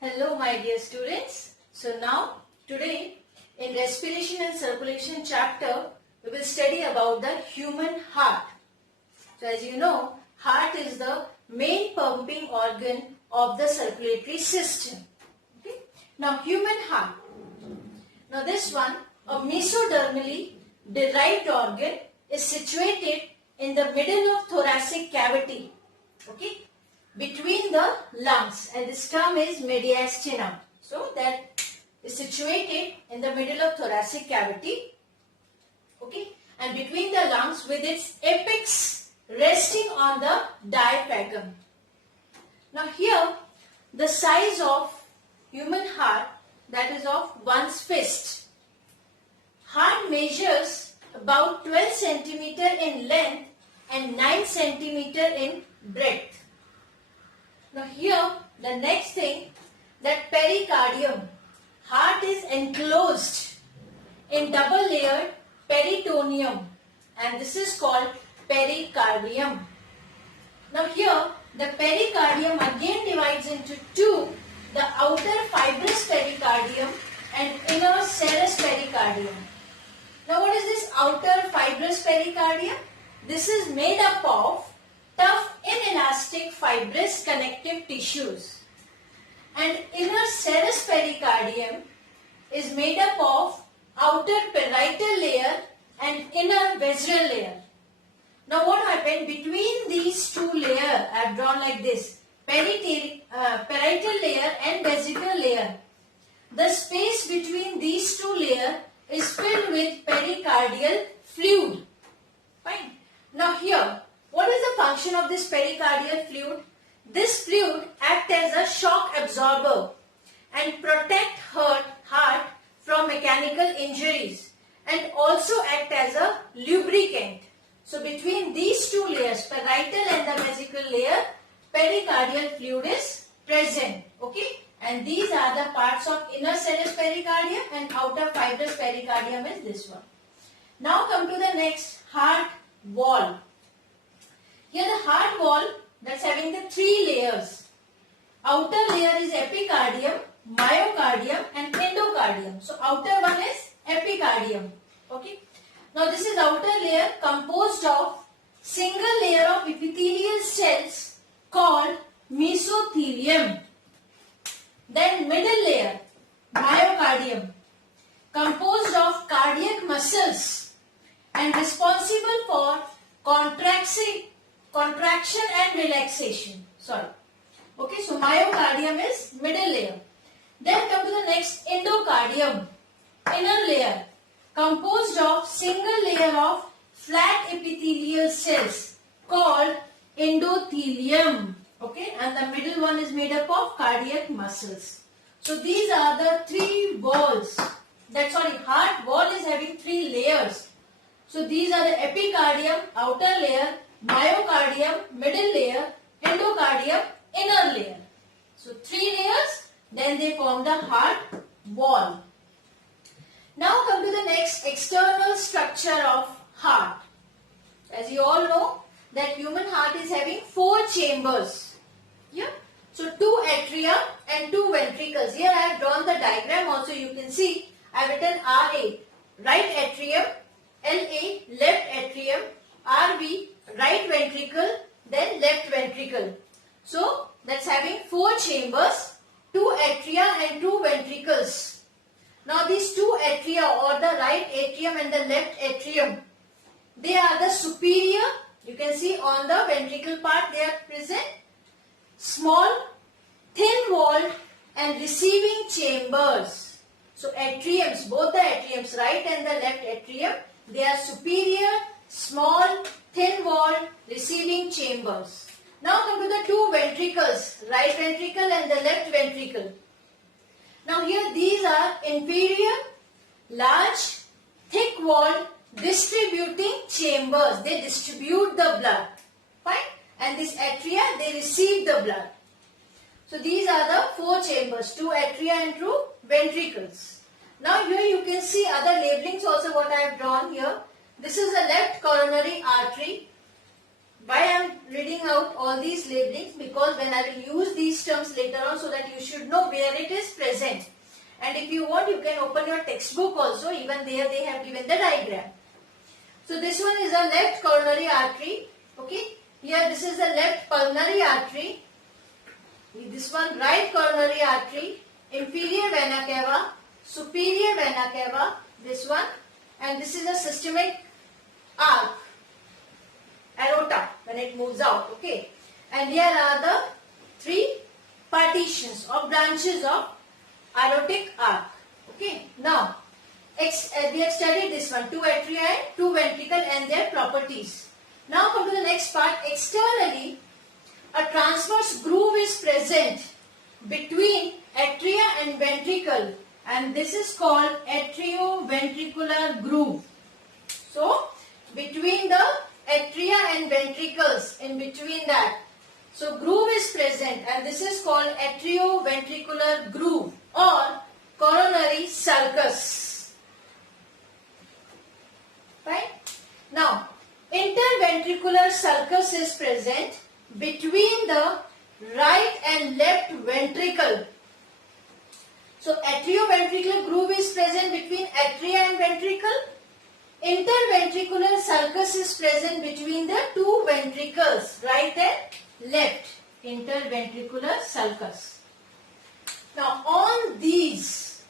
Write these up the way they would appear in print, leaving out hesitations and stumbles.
Hello my dear students. So now today in respiration and circulation chapter we will study about the human heart. So as you know, heart is the main pumping organ of the circulatory system. Okay? Now human heart. Now this one, a mesodermally derived organ, is situated in the middle of thoracic cavity. Okay? Between the lungs, and this term is mediastinum. So that is situated in the middle of thoracic cavity, okay, and between the lungs with its apex resting on the diaphragm. Now here the size of human heart, that is of one's fist. Heart measures about 12 centimeter in length and 9 centimeter in breadth. Now here the next thing, that pericardium. Heart is enclosed in double layered peritoneum and this is called pericardium. Now here the pericardium again divides into two, the outer fibrous pericardium and inner serous pericardium. Now what is this outer fibrous pericardium? This is made up of tough, inelastic, fibrous connective tissues. And inner serous pericardium is made up of outer parietal layer and inner vesical layer. Now what happened between these two layers? I have drawn like this, parietal layer and vesical layer. The space between these two layers is filled with pericardial fluid. Fine. Now here, what is the function of this pericardial fluid? This fluid acts as a shock absorber and protect heart from mechanical injuries and also act as a lubricant. So between these two layers, parietal and the vesical layer, pericardial fluid is present. Okay, and these are the parts of inner serous pericardium and outer fibrous pericardium is this one. Now come to the next, heart wall. Here the heart wall, that's having the three layers. Outer layer is epicardium, myocardium and endocardium. So outer one is epicardium. Okay. Now this is outer layer composed of single layer of epithelial cells called mesothelium. Then middle layer, myocardium, composed of cardiac muscles and responsible for contraction and relaxation. Okay, so myocardium is middle layer. Then come to the next, endocardium, inner layer, composed of single layer of flat epithelial cells called endothelium. Okay, and the middle one is made up of cardiac muscles. So these are the three walls. Heart wall is having three layers. So these are the epicardium, outer layer, myocardium, middle layer, endocardium, inner layer. So three layers, then they form the heart wall. Now come to the next, external structure of heart. As you all know that human heart is having four chambers. Yeah. So two atria and two ventricles. Here I have drawn the diagram also, you can see I have written RA, right atrium, LA, left atrium, RV, right ventricle, then left ventricle. So that's having four chambers, two atria and two ventricles. Now these two atria, or the right atrium and the left atrium, they are the superior, you can see on the ventricle part they are present, small, thin walled and receiving chambers. So atriums, both the atriums, right and the left atrium, they are superior, small, thin walled, receiving chambers. Now come to the two ventricles, right ventricle and the left ventricle. Now here these are inferior, large, thick walled, distributing chambers. They distribute the blood. Fine. And this atria, they receive the blood. So these are the four chambers, two atria and two ventricles. Now here you can see other labelings also what I have drawn here. This is the left coronary artery. why I am reading out all these labelings? Because when I will use these terms later on, so that you should know where it is present. And if you want, you can open your textbook also. Even there they have given the diagram. So this one is a left coronary artery. Okay. Here this is the left pulmonary artery. This one right coronary artery. Inferior vena cava. Superior vena cava. This one. And this is a systemic arc. Aorta when it moves out. Okay. And here are the three partitions or branches of aortic arc. Okay. Now, we have studied this one. Two atria and two ventricle and their properties. Now come to the next part. Externally, a transverse groove is present between atria and ventricle, and this is called atrioventricular groove. So, between the atria and ventricles, in between that, so groove is present, and this is called atrioventricular groove or coronary sulcus. Right? Now, interventricular sulcus is present between the right and left ventricle. So, atrioventricular groove is present between atria and ventricle. Interventricular sulcus is present between the two ventricles, right and left. Interventricular sulcus. Now, on these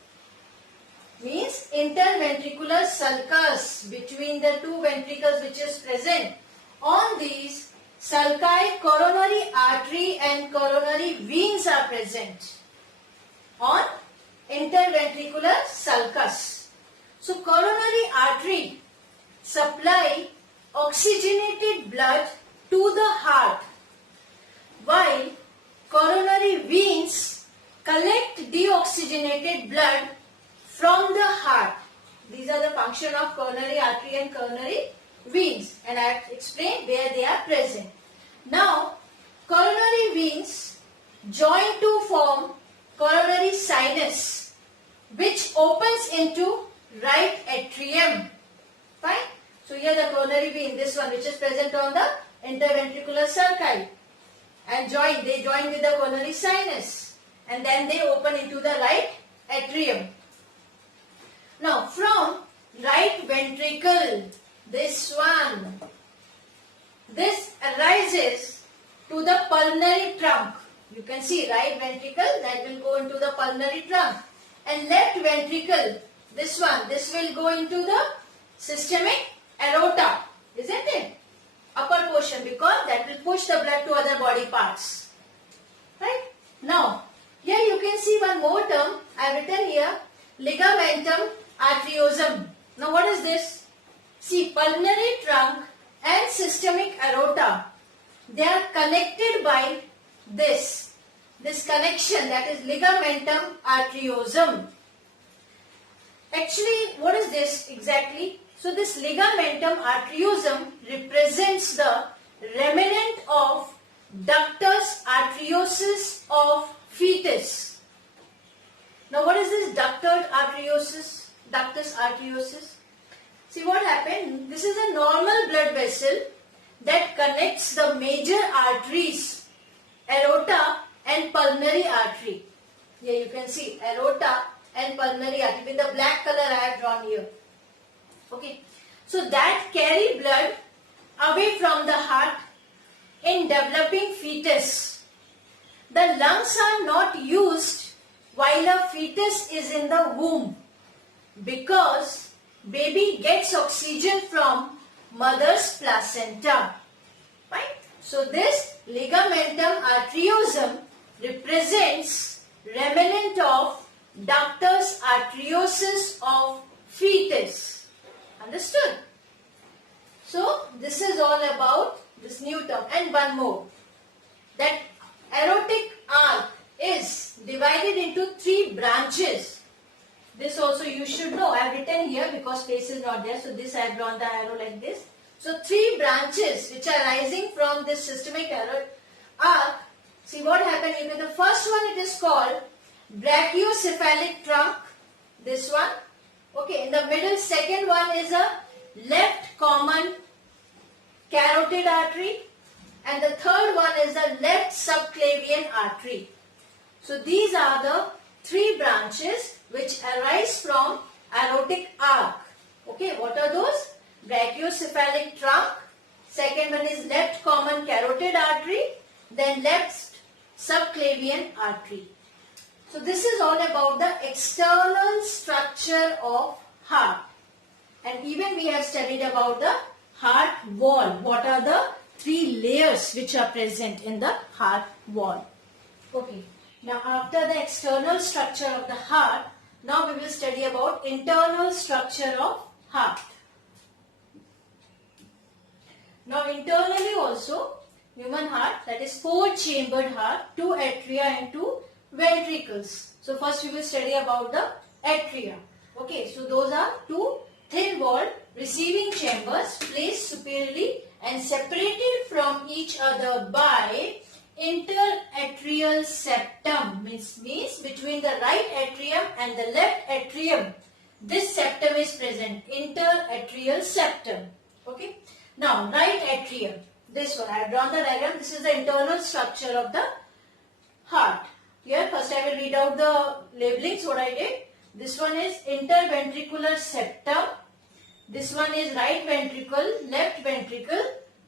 means interventricular sulcus between the two ventricles which is present. On these sulci, coronary artery and coronary veins are present on interventricular sulcus. So, coronary artery supply oxygenated blood to the heart, while coronary veins collect deoxygenated blood from the heart. These are the function of coronary artery and coronary veins, and I have explained where they are present. Now, coronary veins join to form coronary sinus, which opens into right atrium. Fine. So here the coronary vein, this one which is present on the interventricular sulci, and they join with the coronary sinus, and then they open into the right atrium. Now from right ventricle, this one, this arises to the pulmonary trunk. You can see right ventricle, that will go into the pulmonary trunk, and left ventricle, this one, this will go into the systemic aorta, isn't it? Upper portion, because that will push the blood to other body parts. Right? Now, here you can see one more term I have written here, ligamentum arteriosum. Now what is this? See, pulmonary trunk and systemic aorta, they are connected by this connection, that is ligamentum arteriosum. Actually, what is this exactly? So this ligamentum arteriosum represents the remnant of ductus arteriosus of fetus. Now what is this ductus arteriosus? Ductus arteriosus. See what happened? This is a normal blood vessel that connects the major arteries, aorta and pulmonary artery. Here you can see aorta and pulmonary artery with the black color I have drawn here. Okay. So that carry blood away from the heart in developing fetus. The lungs are not used while a fetus is in the womb, because baby gets oxygen from mother's placenta. Right? So this ligamentum arteriosum represents remnant of ductus arteriosus of fetus. Understood? So this is all about this new term. And one more, that aortic arc is divided into three branches. This also you should know. I have written here because space is not there. So this I have drawn the arrow like this. So three branches which are rising from this systemic arc. See what happened. In the first one it is called brachiocephalic trunk. This one. Okay. In the middle, second one is a left common carotid artery. and the third one is the left subclavian artery. So these are the three branches which arise from aortic arc. Okay, what are those? Brachiocephalic trunk, second one is left common carotid artery, then left subclavian artery. So this is all about the external structure of heart. And even we have studied about the heart wall. What are the three layers which are present in the heart wall? Okay. Now after the external structure of the heart, now we will study about internal structure of heart. Now internally also, human heart, that is four-chambered heart, two atria and two ventricles. So first we will study about the atria. Okay, so those are two thin-walled receiving chambers placed superiorly and separated from each other by interatrial septum. Means between the right atrium and the left atrium, this septum is present. Interatrial septum. Okay. Now right atrium. This one I have drawn the diagram. This is the internal structure of the heart. Here first I will read out the labelings what I did. This one is interventricular septum. This one is right ventricle, left ventricle,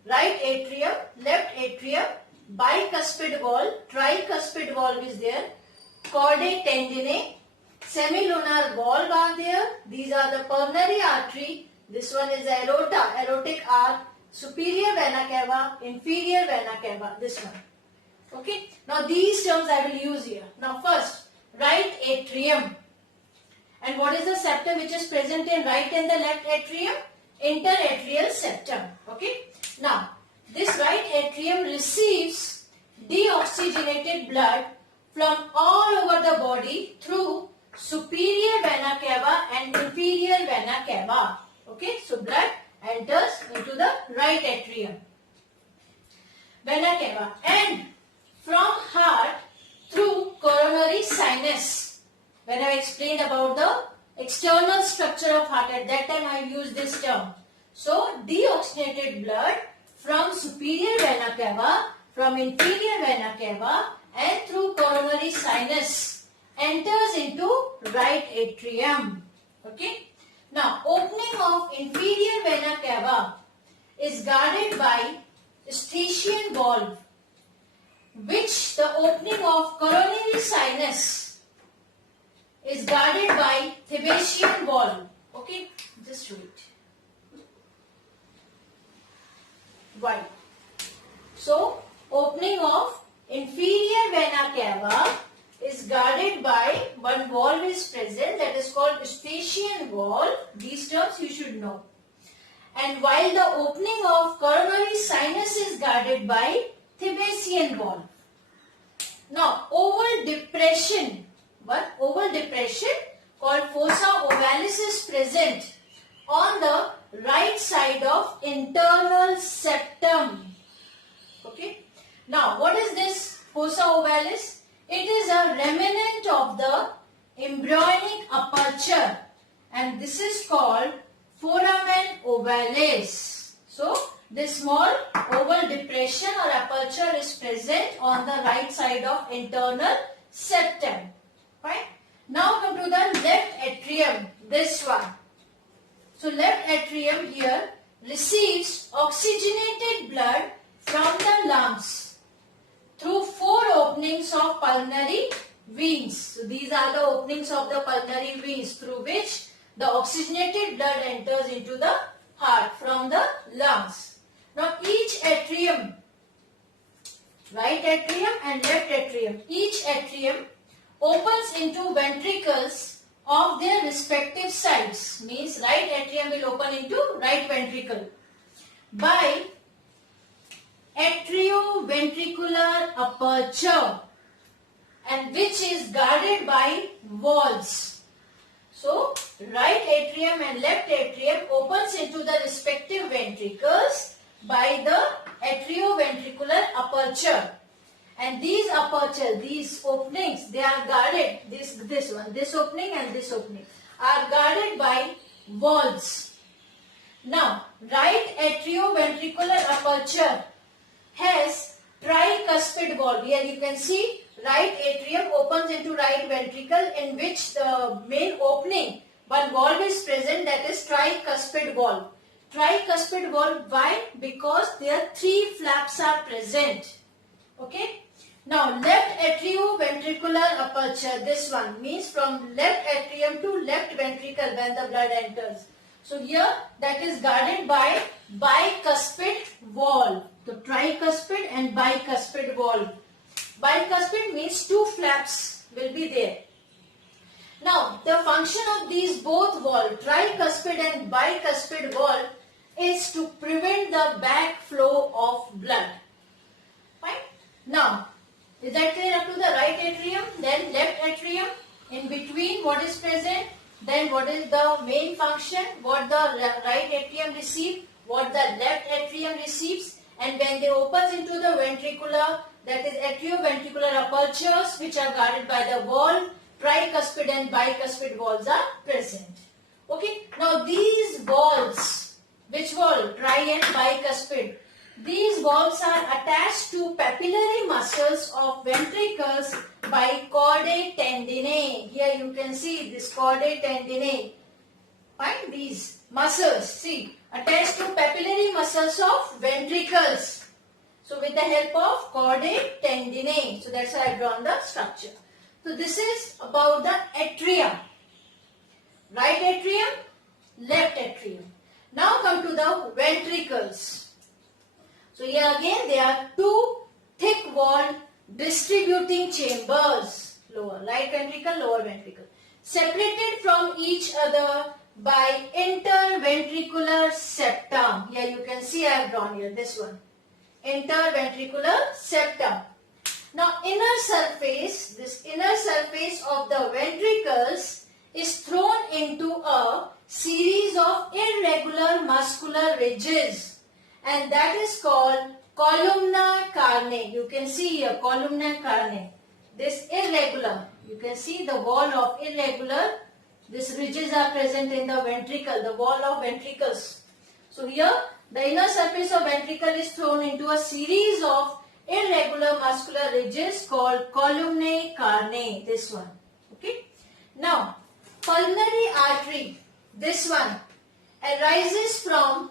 right atrium, left atrium, bicuspid valve, tricuspid valve is there, chordae tendineae, semilunar valve are there. These are the pulmonary artery. This one is aorta, aortic arc, superior vena cava, inferior vena cava. This one. Okay. Now these terms I will use here. Now first, right atrium. And what is the septum which is present in right and the left atrium? Interatrial septum. Okay. Now, this right atrium receives deoxygenated blood from all over the body through superior vena cava and inferior vena cava. Okay. So, blood enters into the right atrium, vena cava, and from heart through coronary sinus. When I explained about the external structure of heart, at that time I used this term. So, deoxygenated blood from superior vena cava, from inferior vena cava and through coronary sinus enters into right atrium. Okay. Now, opening of inferior vena cava is guarded by Eustachian valve, which the opening of coronary sinus is guarded by Thebesian valve. Okay, just wait. Why? So, opening of inferior vena cava is guarded by one valve is present, that is called Eustachian valve. These terms you should know. And while the opening of coronary sinus is guarded by Thebesian valve. Now, oval depression. One oval depression called fossa ovalis is present on the right side of internal septum. Okay. Now, what is this fossa ovalis? It is a remnant of the embryonic aperture, and this is called foramen ovalis. So, this small oval depression or aperture is present on the right side of internal septum. Fine. Now come to the left atrium, this one. So left atrium here receives oxygenated blood from the lungs through four openings of pulmonary veins. So these are the openings of the pulmonary veins through which the oxygenated blood enters into the heart from the lungs. Now each atrium, right atrium and left atrium, each atrium opens into ventricles of their respective sides. Means right atrium will open into right ventricle by atrioventricular aperture, and which is guarded by valves. So right atrium and left atrium opens into the respective ventricles by the atrioventricular aperture. And these aperture, these openings, they are guarded, this opening and this opening are guarded by valves. Now, right atrioventricular aperture has tricuspid valve. Here you can see right atrium opens into right ventricle, in which the main opening, one valve is present, that is tricuspid valve. Tricuspid valve, why? Because there 3 flaps are present. Okay. Now left atrioventricular aperture, this one means from left atrium to left ventricle when the blood enters. So here that is guarded by bicuspid valve. The tricuspid and bicuspid valve. Bicuspid means 2 flaps will be there. Now the function of these both valve, tricuspid and bicuspid valve, is to prevent the backflow of blood. Fine. Now, is that clear up to the right atrium, then left atrium, in between what is present, then what is the main function, what the right atrium receives, what the left atrium receives, and when they opens into the ventricular, that is atrioventricular apertures which are guarded by the valve, tricuspid and bicuspid valves are present. Okay, now these valves, which valve? Tri and bicuspid. These valves are attached to papillary muscles of ventricles by chordae tendineae. Here you can see this chordae tendineae. Find these muscles, see, attached to papillary muscles of ventricles. So with the help of chordae tendineae. So that's why I have drawn the structure. So this is about the atrium. Right atrium, left atrium. Now come to the ventricles. So here again there are 2 thick walled distributing chambers, lower right ventricle, lower ventricle, separated from each other by interventricular septum. Here you can see I have drawn here this one, interventricular septum. Now inner surface, this inner surface of the ventricles is thrown into a series of irregular muscular ridges, and that is called columnar carne. You can see here columnar carne. This irregular, you can see the wall of irregular, these ridges are present in the ventricle, the wall of ventricles. So here the inner surface of ventricle is thrown into a series of irregular muscular ridges called columnae carne, this one. Okay. Now pulmonary artery, this one, arises from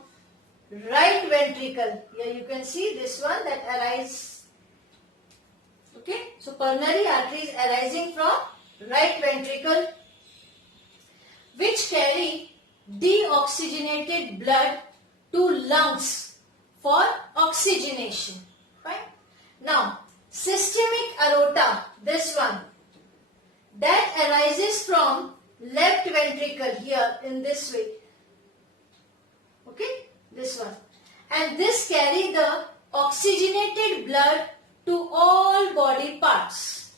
right ventricle. Here you can see this one that arises. Okay. So pulmonary artery is arising from right ventricle, which carry deoxygenated blood to lungs for oxygenation. Right. Now systemic aorta, this one, that arises from left ventricle here in this way. Okay, this one, and this carry the oxygenated blood to all body parts.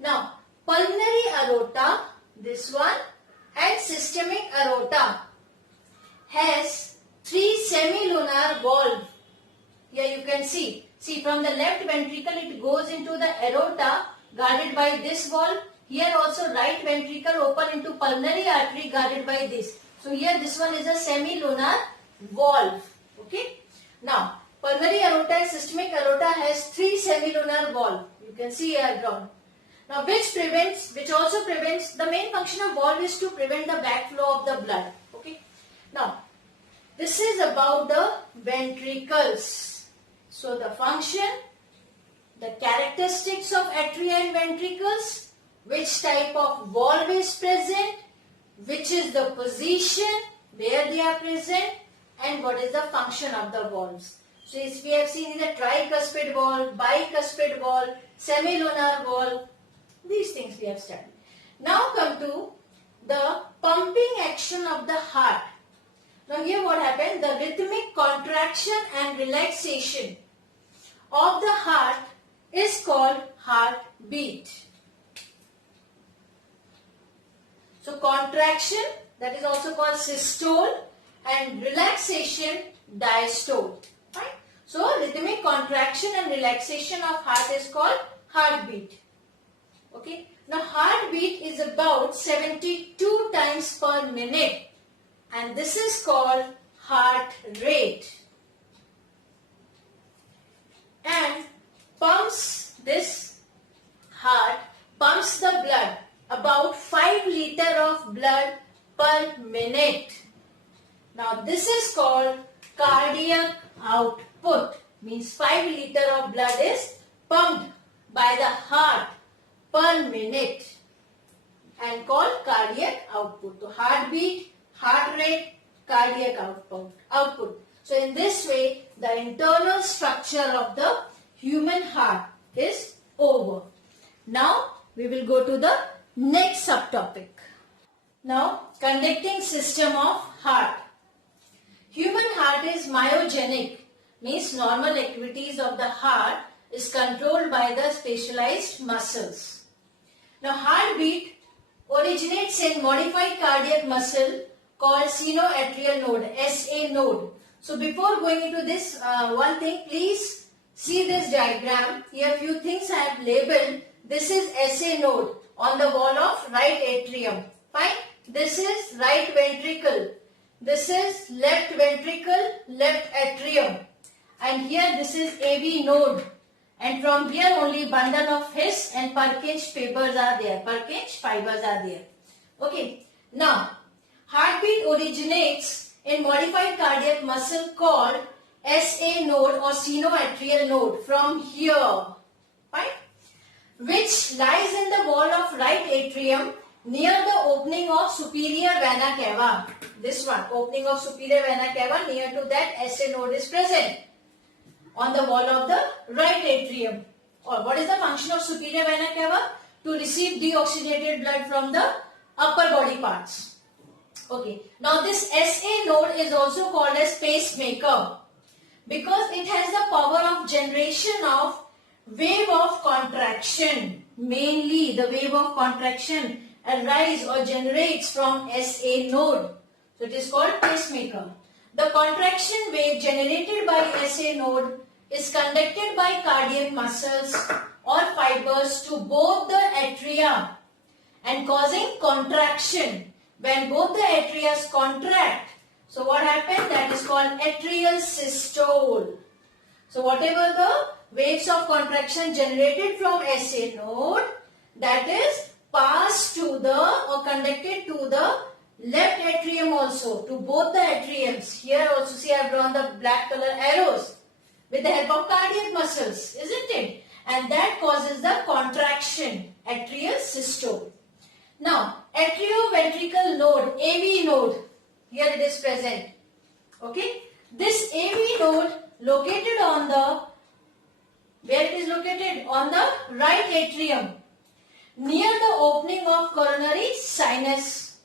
Now pulmonary aorta, this one, and systemic aorta has 3 semilunar valve. Here you can see from the left ventricle it goes into the aorta guarded by this valve. Here also right ventricle open into pulmonary artery guarded by this. So here this one is a semilunar valve. Okay. Now pulmonary aorta and systemic aorta has 3 semilunar valve. You can see here drawn. Now which also prevents, the main function of valve is to prevent the backflow of the blood. Okay. Now this is about the ventricles. So the function, the characteristics of atria and ventricles, which type of valve is present, which is the position where they are present, and what is the function of the valves. So as we have seen in the tricuspid valve, bicuspid valve, semilunar valve, these things we have studied. Now come to the pumping action of the heart. Now here what happened, the rhythmic contraction and relaxation of the heart is called heartbeat. So contraction, that is also called systole, and relaxation, diastole. Right? So rhythmic contraction and relaxation of heart is called heartbeat. Okay. Now heartbeat is about 72 times per minute, and this is called heart rate. and pumps this heart, pumps the blood, about 5 liters of blood per minute. Now this is called cardiac output, means 5 liters of blood is pumped by the heart per minute and called cardiac output. So heartbeat, heart rate, cardiac output. So in this way, the internal structure of the human heart is over. Now we will go to the next subtopic. Now, conducting system of heart. Human heart is myogenic, means normal activities of the heart is controlled by the specialized muscles. Now, heartbeat originates in modified cardiac muscle called sinoatrial node, SA node. So before going into this one thing, please see this diagram. Here few things I have labeled. This is SA node on the wall of right atrium. Fine. This is right ventricle. This is left ventricle, left atrium. And here this is AV node. And from here only bundle of His and Purkinje fibers are there. Purkinje fibers are there. Okay. Now, heartbeat originates in modified cardiac muscle called SA node or sinoatrial node from here. Fine. Which lies in the wall of right atrium near the opening of superior vena cava. This one, opening of superior vena cava, near to that SA node is present on the wall of the right atrium. Or what is the function of superior vena cava? To receive deoxygenated blood from the upper body parts. Okay. Now this SA node is also called as pacemaker because it has the power of generation of wave of contraction. Mainly the wave of contraction arise or generates from SA node. So it is called pacemaker. The contraction wave generated by SA node is conducted by cardiac muscles or fibers to both the atria and causing contraction. When both the atria contract, so what happened? That is called atrial systole. So whatever the waves of contraction generated from SA node, that is passed to the or conducted to the left atrium also, to both the atriums. Here also see I have drawn the black color arrows with the help of cardiac muscles, isn't it? And that causes the contraction, atrial systole. Now, atrioventricular node, AV node, here it is present. Okay, this AV node located on the, where it is located? On the right atrium, near the opening of coronary sinus,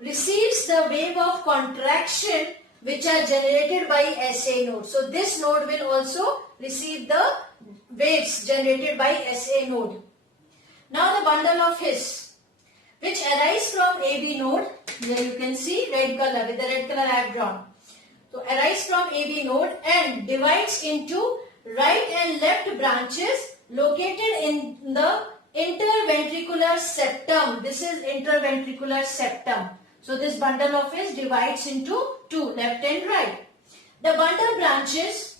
receives the wave of contraction which are generated by SA node. So this node will also receive the waves generated by SA node. Now the bundle of His, which arise from AV node, here you can see red color, with the red color I have drawn. So arise from AV node and divides into right and left branches located in the interventricular septum. This is interventricular septum. So this bundle of His divides into two, left and right. The bundle branches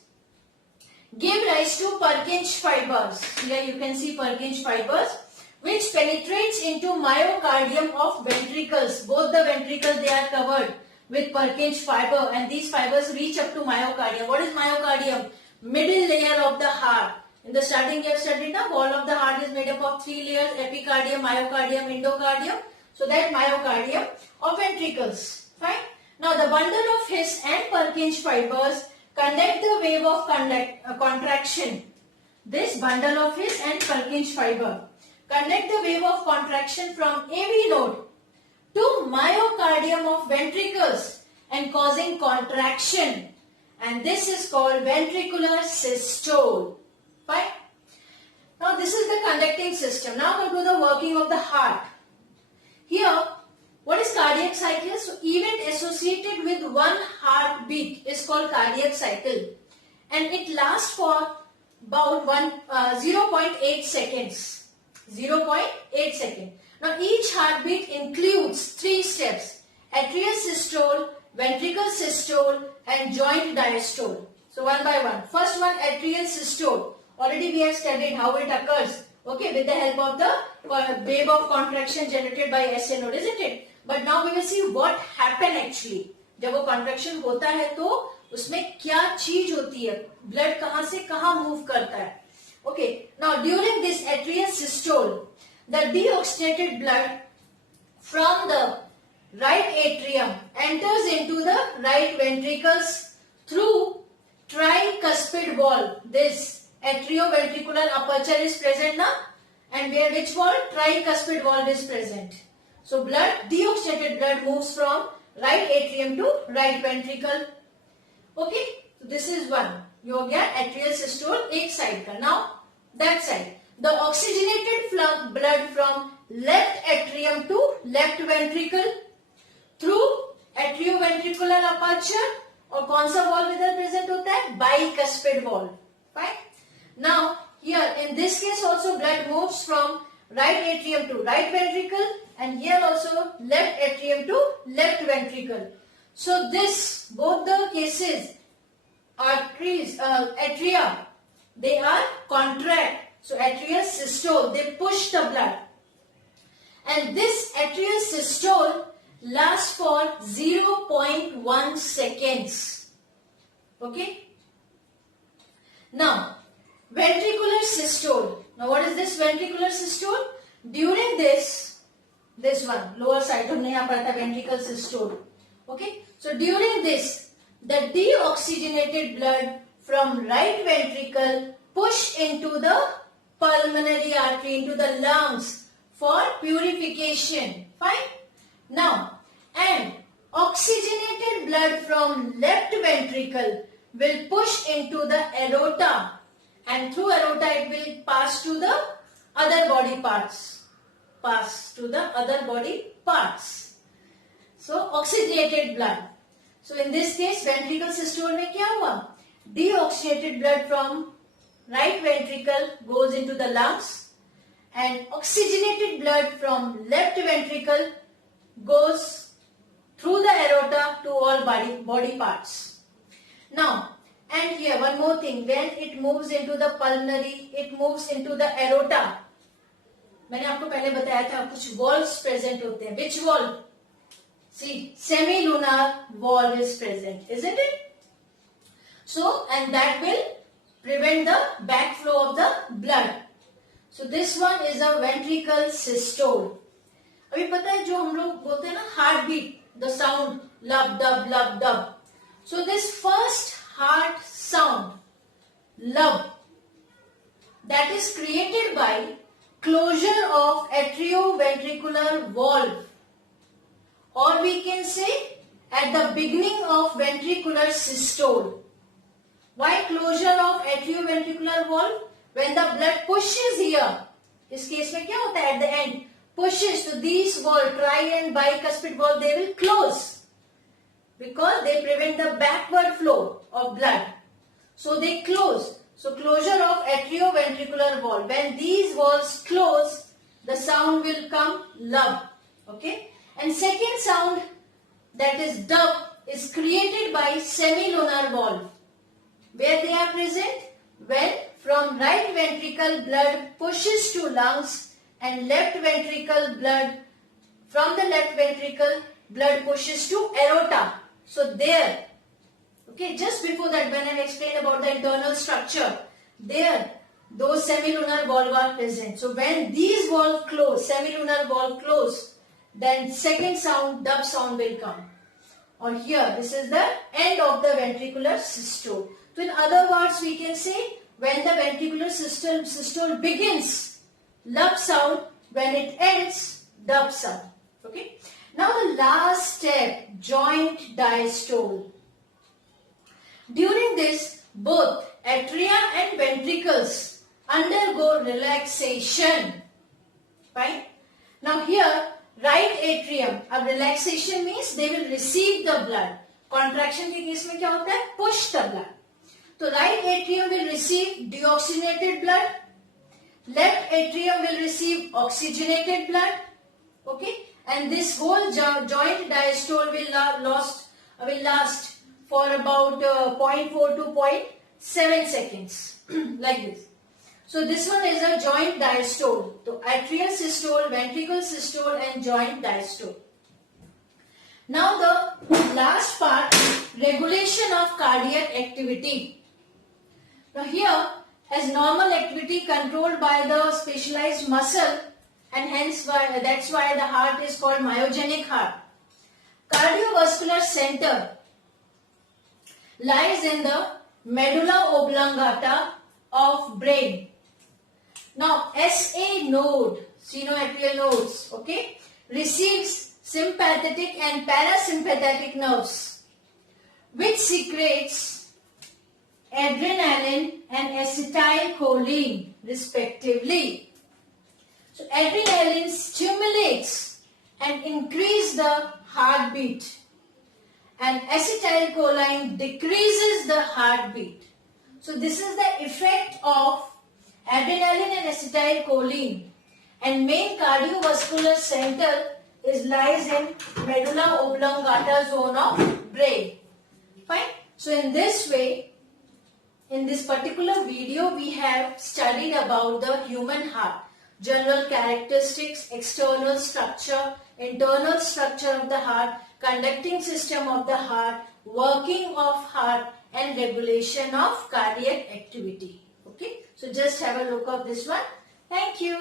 give rise to Purkinje fibers. Here you can see Purkinje fibers, which penetrates into myocardium of ventricles. Both the ventricles, they are covered with Purkinje fiber, and these fibers reach up to myocardium. What is myocardium? Middle layer of the heart. In the starting you have studied the wall of the heart is made up of 3 layers: epicardium, myocardium, endocardium. So that myocardium of ventricles. Fine. Now the bundle of His and Purkinje fibers conduct the wave of contraction. This bundle of His and Purkinje fiber conduct the wave of contraction from AV node to myocardium of ventricles and causing contraction. And this is called ventricular systole. Fine. Now this is the conducting system. Now come to the working of the heart. Here, what is cardiac cycle? So event associated with one heartbeat is called cardiac cycle, and it lasts for about 0.8 seconds. 0.8 seconds. Now each heartbeat includes 3 steps: atrial systole, ventricle systole and joint diastole. So one by one. First one, atrial systole. Already we have studied how it occurs. Okay, with the help of the wave of contraction generated by SA node, isn't it? But now we will see what happened actually. जब वो contraction होता है तो उसमें क्या चीज होती है, blood कहाँ से कहाँ move करता है. Okay, now during this atrial systole, the deoxygenated blood from the right atrium enters into the right ventricles through tricuspid valve. This atrioventricular aperture is present now, and where which valve? Tricuspid valve is present. So blood, deoxygenated blood moves from right atrium to right ventricle. Okay, so this is one. You हो गया atrial systole एक side का. Now that side, the oxygenated blood from left atrium to left ventricle through atrioventricular aperture, और कौन सा valve इधर present होता है? Bicuspid valve. Fine. Now here in this case also blood moves from right atrium to right ventricle, and here also left atrium to left ventricle. So this, both the cases, arteries, atria, they are contract. So atrial systole, they push the blood. And this atrial systole lasts for 0.1 seconds. Okay. Now, ventricular systole. Now what is this ventricular systole? During this one, lower side, हमने यहाँ पढ़ा था ventricular systole. Okay. So during this, the deoxygenated blood from right ventricle push into the pulmonary artery, into the lungs for purification. Fine. Now, and oxygenated blood from left ventricle will push into the aorta, and through aorta it will pass to the other body parts. So oxygenated blood. So in this case, ventricle systole में क्या हुआ? Deoxygenated blood from right ventricle goes into the lungs, and oxygenated blood from left ventricle goes through the aorta to all body parts. Now, and here one more thing, when it moves into the pulmonary, it moves into the aorta. मैंने आपको पहले बताया था कुछ valves present होते हैं. Which valve? See, semilunar valve is present, isn't it? So, and that will prevent the backflow of the blood. So this one is a ventricle systole. अभी पता है जो हम लोग बोलते हैं ना heartbeat, the sound lub dub lub dub. So this first heart sound lub, that is created by closure of atrioventricular valve, or we can say at the beginning of ventricular systole. Why closure of atrioventricular valve? When the blood pushes here, इस case में क्या होता है? At the end, pushes to these valve, tri and bicuspid valve, they will close because they prevent the backward flow of blood. So they close. So closure of atrioventricular valve. When these valves close, the sound will come lub. Okay. And second sound, that is dub, is created by semilunar valve. Where they are present? When from right ventricle blood pushes to lungs, and left ventricle blood, from the left ventricle blood pushes to aorta. So there, okay, just before that when I explained about the internal structure, there those semilunar valve are present. So when these valve close, semilunar valve close, then second sound, dub sound will come. Or here, this is the end of the ventricular systole. So in other words, we can say when the ventricular systole begins, lub sound, when it ends, dub sound. Okay. Now the last step, joint diastole. During this, both atria and ventricles undergo relaxation. Fine. Now here, right atrium, अब relaxation means they will receive the blood. Contraction के case में क्या होता है? Push the blood. So right atrium will receive deoxygenated blood. Left atrium will receive oxygenated blood. Okay. And this whole joint diastole will last for about 0.4 to 0.7 seconds like this. So this one is a joint diastole. So atrial systole, ventricle systole and joint diastole. Now the last part, regulation of cardiac activity. Now here, as normal activity controlled by the specialized muscle, and hence that's why the heart is called myogenic heart. Cardiovascular center lies in the medulla oblongata of brain. Now SA node, sinoatrial nodes, okay, receives sympathetic and parasympathetic nerves, which secretes adrenaline and acetylcholine respectively. So adrenaline stimulates and increases the heartbeat, and acetylcholine decreases the heartbeat. So this is the effect of adrenaline and acetylcholine, and main cardiovascular center lies in medulla oblongata zone of brain. Fine. So in this way, in this particular video, we have studied about the human heart, general characteristics, external structure, internal structure of the heart, conducting system of the heart, working of heart and regulation of cardiac activity. Okay. So just have a look of this one. Thank you.